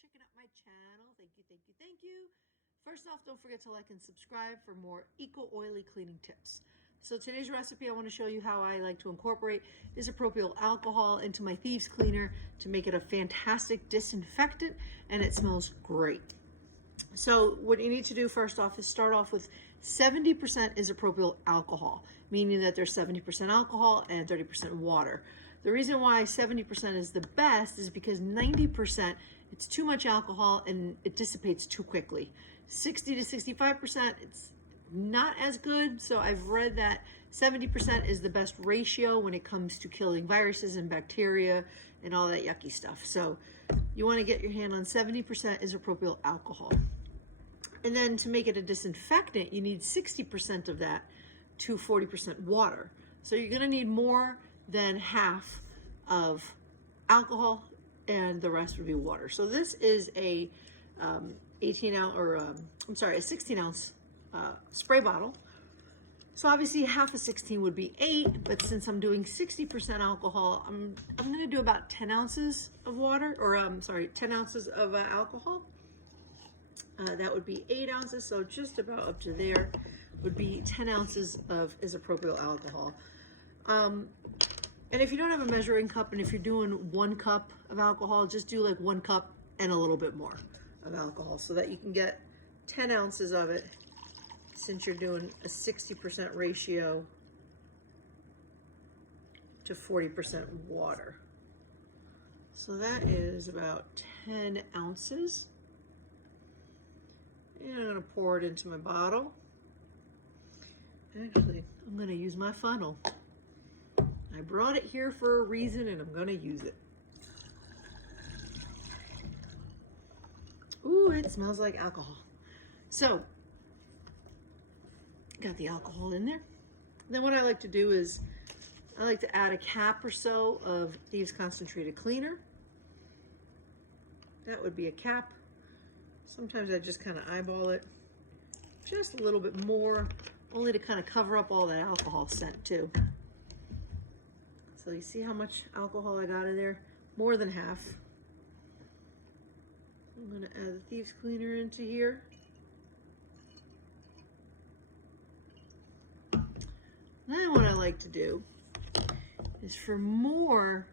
checking out my channel. Thank you. First off, don't forget to like and subscribe for more eco-oily cleaning tips. So today's recipe, I want to show you how I like to incorporate isopropyl alcohol into my Thieves cleaner to make it a fantastic disinfectant, and it smells great. So what you need to do first off is start off with 70% isopropyl alcohol, meaning that there's 70% alcohol and 30% water. The reason why 70% is the best is because 90%, it's too much alcohol and it dissipates too quickly. 60 to 65%, it's not as good. So I've read that 70% is the best ratio when it comes to killing viruses and bacteria and all that yucky stuff. So you want to get your hand on 70% isopropyl alcohol. And then to make it a disinfectant, you need 60% of that to 40% water. So you're going to need more than half of alcohol, and the rest would be water. So this is a 16 ounce spray bottle. So obviously half of 16 would be 8, but since I'm doing 60% alcohol, I'm going to do about 10 ounces of water, or 10 ounces of alcohol. That would be 8 ounces, so just about up to there would be 10 ounces of isopropyl alcohol. And if you don't have a measuring cup, and if you're doing 1 cup of alcohol, just do like 1 cup and a little bit more of alcohol so that you can get 10 ounces of it, since you're doing a 60% ratio to 40% water. So that is about 10 ounces. And I'm going to pour it into my bottle. Actually, I'm going to use my funnel. I brought it here for a reason, and I'm going to use it. Ooh, it smells like alcohol. So, got the alcohol in there. Then what I like to do is I like to add a cap or so of Thieves concentrated cleaner. That would be a cap. Sometimes I just kind of eyeball it just a little bit more, only to kind of cover up all that alcohol scent too. So you see how much alcohol I got in there? More than half. I'm going to add the Thieves cleaner into here. Then what I like to do is, for more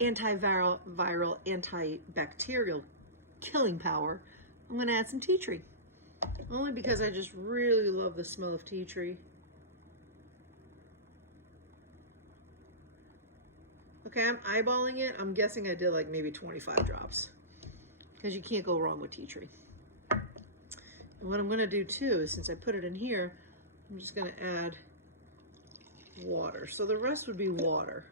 antiviral, antibacterial killing power, I'm going to add some tea tree. Only because I just really love the smell of tea tree. Okay, I'm eyeballing it. I'm guessing I did like maybe 25 drops, because you can't go wrong with tea tree. And what I'm going to do too is, since I put it in here, I'm just going to add water. So the rest would be water.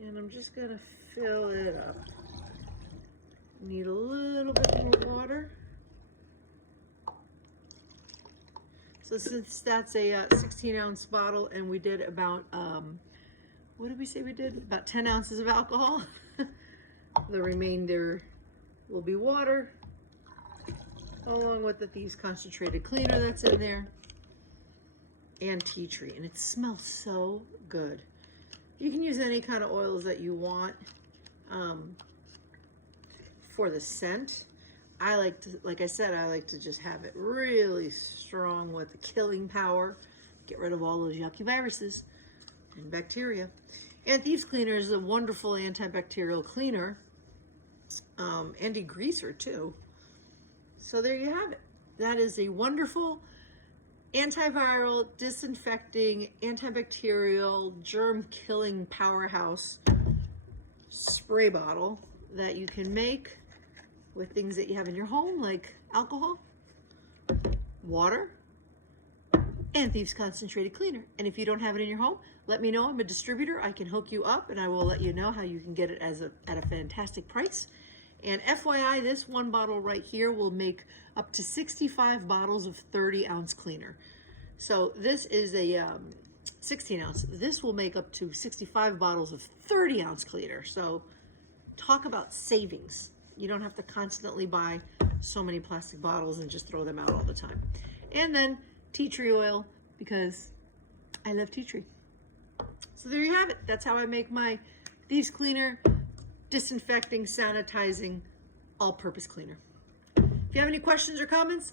And I'm just going to fill it up. Need a little bit more water. So since that's a 16 ounce bottle, and we did about, what did we say we did? About 10 ounces of alcohol. The remainder will be water, along with the Thieves concentrated cleaner that's in there, and tea tree. And it smells so good. You can use any kind of oils that you want for the scent. I like to, like I said, I like to just have it really strong with the killing power. Get rid of all those yucky viruses and bacteria. And Thieves cleaner is a wonderful antibacterial cleaner and degreaser too. So there you have it. That is a wonderful antiviral, disinfecting, antibacterial, germ-killing powerhouse spray bottle that you can make with things that you have in your home, like alcohol, water, and Thieves concentrated cleaner. And if you don't have it in your home, let me know. I'm a distributor. I can hook you up, and I will let you know how you can get it at a fantastic price. And FYI, this one bottle right here will make up to 65 bottles of 30 ounce cleaner. So this is a 16 ounce. This will make up to 65 bottles of 30 ounce cleaner. So talk about savings. You don't have to constantly buy so many plastic bottles and just throw them out all the time. And then tea tree oil, because I love tea tree. So there you have it. That's how I make my Thieves cleaner, disinfecting, sanitizing, all-purpose cleaner. If you have any questions or comments,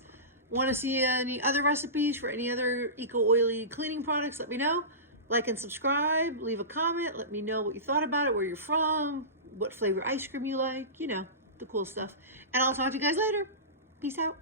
want to see any other recipes for any other eco-oily cleaning products, let me know. Like and subscribe, leave a comment, let me know what you thought about it, where you're from, what flavor ice cream you like, you know, the cool stuff. And I'll talk to you guys later. Peace out.